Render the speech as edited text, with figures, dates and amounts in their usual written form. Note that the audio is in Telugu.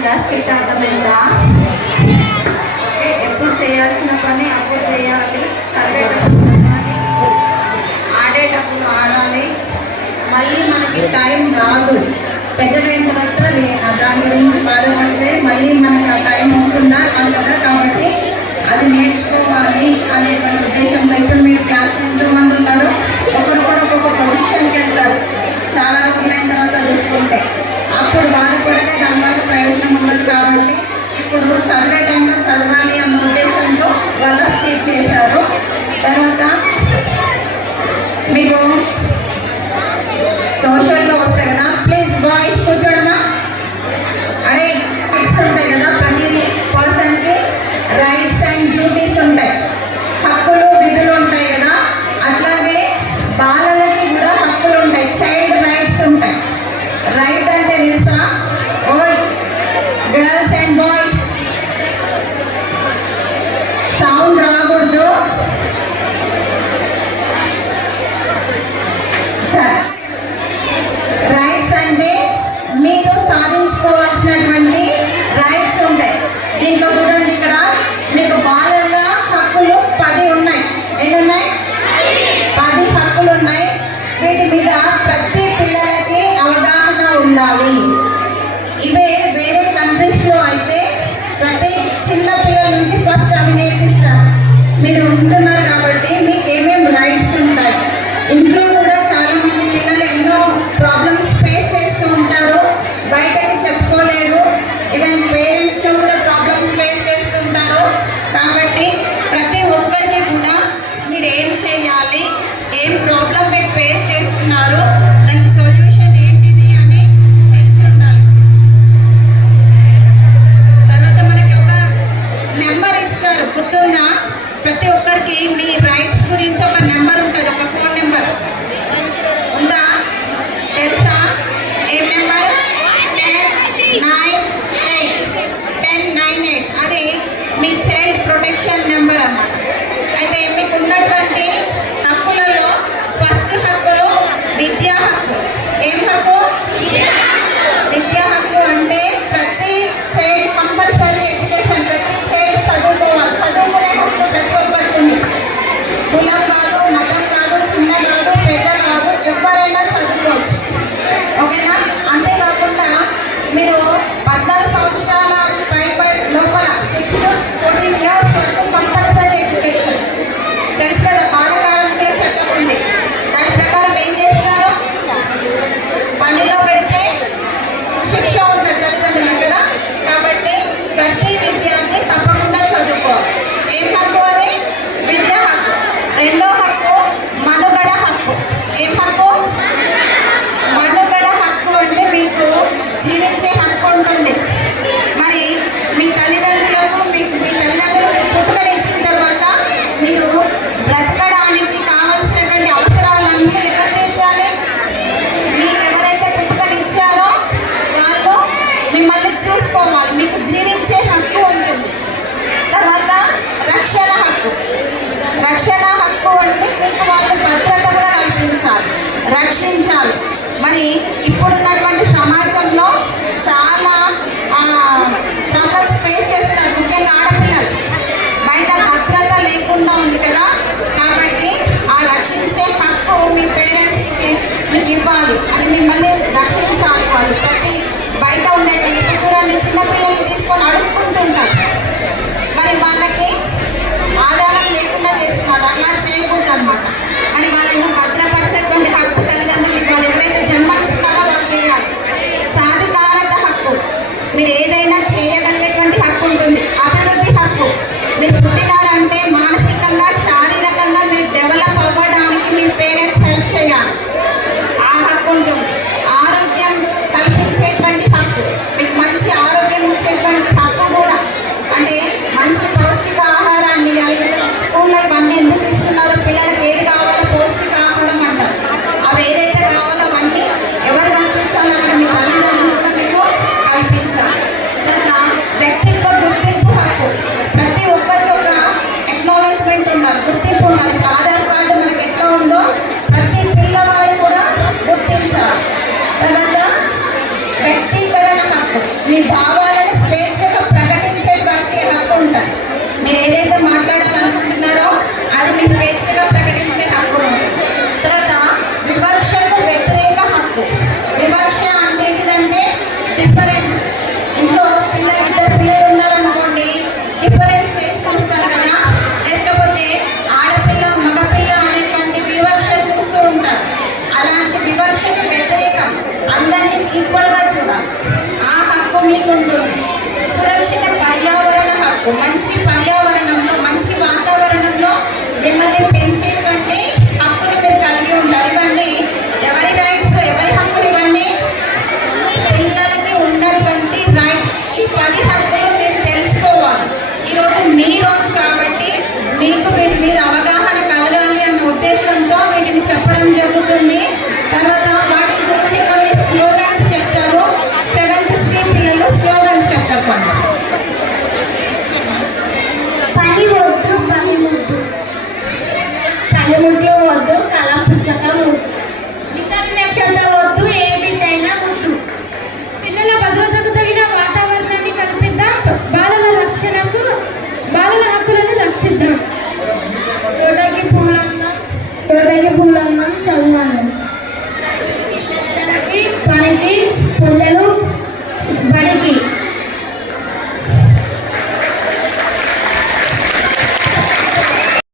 అర్థమైందా? స్కిట్ అర్థమైందా? ఎప్పుడు చేయాల్సిన పని అప్పుడు చేయాలి, చదివేటప్పుడు చదవాలి, ఆడేటప్పుడు ఆడాలి. మళ్ళీ మనకి టైం రాదు. పెద్దగైన తర్వాత దాని గురించి బాధపడితే మళ్ళీ మనకు ఆ టైం వస్తుందా కదా. కాబట్టి అది నేర్చుకోవాలి అనేటువంటి ఉద్దేశంతో ఇప్పుడు మీరు క్లాస్లో ఎంతోమంది ఉన్నారు, ఒకరొకరు ఒక్కొక్క పొజిషన్కి వెళ్తారు. చాలా రోజులైన తర్వాత చూసుకుంటే అప్పుడు బాధపడితే దానివల్ల ప్రయోజనం ఉండదు. కాబట్టి ఇప్పుడు చదివే టైంలో చదవాలి అన్న ఉద్దేశంతో వాళ్ళు స్కిట్ చేశారు. తర్వాత మీకు సోషల్లో వస్తాయి కదా, ప్లీజ్ బాయ్స్ కూర్చోడమా. అరే రైట్స్ ఉంటాయి కదా, ప్రతి పర్సన్కి రైట్స్ అండ్ డ్యూటీస్ ఉంటాయి, హక్కులు విధులు ఉంటాయి కదా. అట్లాగే బాలలకి కూడా హక్కులు ఉంటాయి, చైల్డ్ రైట్స్ ఉంటాయి. రైట్ అంటే తెలుసా? ఓయ్ గర్ల్స్ అండ్ బాయ్స్, సౌండ్ రాకూడదు. సరే, రైట్స్ అంటే మీరు సాధించుకోవాల్సినటువంటి రైట్స్ ఉంటాయి. దీంట్లో చూడండి, ఇక్కడ మీకు బాలల హక్కులు 10 ఉన్నాయి. ఎన్ని ఉన్నాయి? 10 హక్కులు ఉన్నాయి. వీటి మీద ప్రతి పిల్లలకి అవగాహన ఉండాలి. ఇవే వేరే కంట్రీస్లో అయితే ప్రతి చిన్న పిల్లల నుంచి ఫస్ట్ అవి నేర్పిస్తారు. మీరు ఉంటున్నారు కాబట్టి మీకు ఏమేమి రైట్స్ ఉంటాయి. ఇంట్లో కూడా చాలా మంది పిల్లలు ఎన్నో ప్రాబ్లమ్స్ ఫేస్ చేస్తూ ఉంటారు, బయటకి చెప్పుకోలేరు. ఈవెన్ పేరెంట్స్తో కూడా ప్రాబ్లమ్స్ ఫేస్ చేస్తుంటారు. కాబట్టి ప్రతి ఒక్కరికి కూడా మీరు ఏం చేయాలి, ఏం ప్రాబ్లం మీరు ఫేస్ చేస్తున్నారు, దానికి సొల్యూషన్ ఏంటిది అని తెలిసి ఉండాలి. తర్వాత మనకి ఒక నెంబర్ ఇస్తారు, గుర్తుందా? ప్రతి ఒక్కరికి మీ రైట్స్ గురించి ఒక నెంబర్ ఉంటుంది, ఒక ఫోన్ నెంబర్ ఉందా? తెలుసా? ఏం నెంబర్? 1098. అది మీ చైల్డ్ ప్రొటెక్షన్ నెంబర్ అన్నమాట. అయితే మీకు ఉన్నటువంటి హక్కులలో ఫస్ట్ హక్కు విద్యా హక్కు. ఏం హక్కు? విద్యా హక్కు అంటే ప్రతి చైల్డ్ కంపల్సరీ ఎడ్యుకేషన్, ప్రతి చైల్డ్ చదువుకోవాలి. చదువుకునే హక్కు ప్రతి ఒక్కరికి ఉంది. కులం కాదు, మతం కాదు, చిన్న కాదు, పెద్ద కాదు, ఎవరైనా చదువుకోవచ్చు. ఓకేనా? అంతేకాకుండా మీరు 14 సంవత్సరాల లోపల 6 to 14 years వరకు కంపల్సరీ ఎడ్యుకేషన్. తెలుసు కదా, బాల కార్మికుల చట్టం ఉంది. దాని ప్రకారం ఏం చేస్తారు? పనిలో పెడితే శిక్ష ఉంటుంది తల్లిదండ్రులకు కదా. కాబట్టి ప్రతి విద్యార్థి తప్పకుండా చదువుకోవాలి. ఏం హక్కు అది? విద్యా హక్కు. రెండో హక్కు మనుగడ హక్కు. ఏం హక్కు? మనుగడ హక్కు అంటే మీకు జీవించే హక్కు ఉంటుంది. మరి మీ తల్లిదండ్రులకు మీ తల్లిదండ్రులకు పుట్టుకనిచ్చిన తర్వాత మీరు బ్రతకడానికి కావాల్సినటువంటి అవసరాలన్నీ ఎవరు తీర్చాలి? మీకు ఎవరైతే పుట్టుకనిచ్చారో వాళ్ళు మిమ్మల్ని చూసుకోవాలి. మీకు జీవించే హక్కు ఉంటుంది. తర్వాత రక్షణ హక్కు. రక్షణ హక్కు అంటే మీకు వాళ్ళు భద్రత కూడా కల్పించాలి, రక్షించాలి. మరి ఇప్పుడున్నటువంటి సమాజంలో చాలా ప్రాబ్లమ్స్ ఫేస్ చేస్తున్నారు, ముఖ్యంగా ఆడపిల్లలు. బయట భద్రత లేకుండా ఉంది కదా. కాబట్టి ఆ రక్షించే హక్కు మీ పేరెంట్స్కి మీకు ఇవ్వాలి, అని మిమ్మల్ని రక్షించాలి. వాళ్ళు ప్రతి బయట ఉండేటువంటి, ఇప్పుడు చూడండి, చిన్నపిల్లల్ని తీసుకొని అడుక్కుంటుంటారు. మరి వాళ్ళకి ఆధారం లేకుండా చేస్తున్నారు. అట్లా చేయకూడదు అనమాట. మరి వాళ్ళను భద్రపరిచేటువంటి హక్కు తల్లిదండ్రులు వాళ్ళు ఎవరైతే జన్మనిస్తారో వాళ్ళు చేయాలి. సాధికారత హక్కు. మీరు ఏదైనా చేయగలిగేటువంటి హక్కు ఉంటుంది. అభివృద్ధి హక్కు. మీరు పుట్టినారంటే మానసికంగా, శారీరకంగా మీరు డెవలప్ అవ్వడానికి మీ పేరెంట్స్ హెల్ప్ చేయాలి, ఆ హక్కు ఉంటుంది. ఆరోగ్యం కల్పించేటువంటి హక్కు. మీకు మంచి ఆరోగ్యం ఇచ్చేటువంటి హక్కు కూడా, అంటే మంచి పౌష్టిక ఆహారాన్ని స్కూల్లో ఇవన్నీ ఎందుకు ఇస్తున్నారో, పిల్లలకు ఏది కావాలో పౌష్టిక ఆహారం అంటారు. అవి ఏదైతే కావాలో అవన్నీ ఎవరు కల్పించాలి? అక్కడ మీ తల్లిదండ్రులు కూడా మీకు కల్పించాలి. తర్వాత వ్యక్తిత్వ గుర్తింపు హక్కు. ప్రతి ఒక్కరికి ఒక ఎక్నాలెడ్జ్మెంట్ ఉండాలి, గుర్తింపు ఉండాలి. ఆధార్ కార్డు మనకి ఎట్లా ఉందో ప్రతి పిల్లవాడు కూడా గుర్తించాలి. తర్వాత వ్యక్తీకరణ హక్కు. మీ భావాలను ఉంటుంది. సురక్షిత పర్యావరణ హక్కు, మంచి పర్యావరణంలో మంచి వాతావరణంలో మిమ్మల్ని పెంచేటువంటి హక్కుని మీరు కలిగి ఉంటారు. ఇవన్నీ ఎవరి రైట్స్, ఎవరి హక్కులు ఇవన్నీ? పిల్లలకి ఉన్నటువంటి రైట్స్. ఈ 10 హక్కులు మీరు తెలుసుకోవాలి. ఈరోజు మీ రోజు కాబట్టి మీకు వీటి మీద అవగాహన కలగాలి అన్న ఉద్దేశంతో వీటిని చెప్పడం జరుగుతుంది. తర్వాత వాటి గురించి కొన్ని స్లోగన్స్ చెప్తారు. 7th C పిల్లలు స్లోగన్స్ చెప్తారు కొన్ని. పని వద్దు పనిముట్టు, పనిముట్లు వద్దు, కలం పుస్తకం వద్దు, లిఖన చదవద్దు, ఏ బిడ్డైనా వద్దు. పిల్లల భద్రతకు తగిన వాతావరణాన్ని కల్పిద్దాం. బాలల హక్కులను రక్షిద్దాం. తోటకి పూలందం చదువు. దానికి పనికి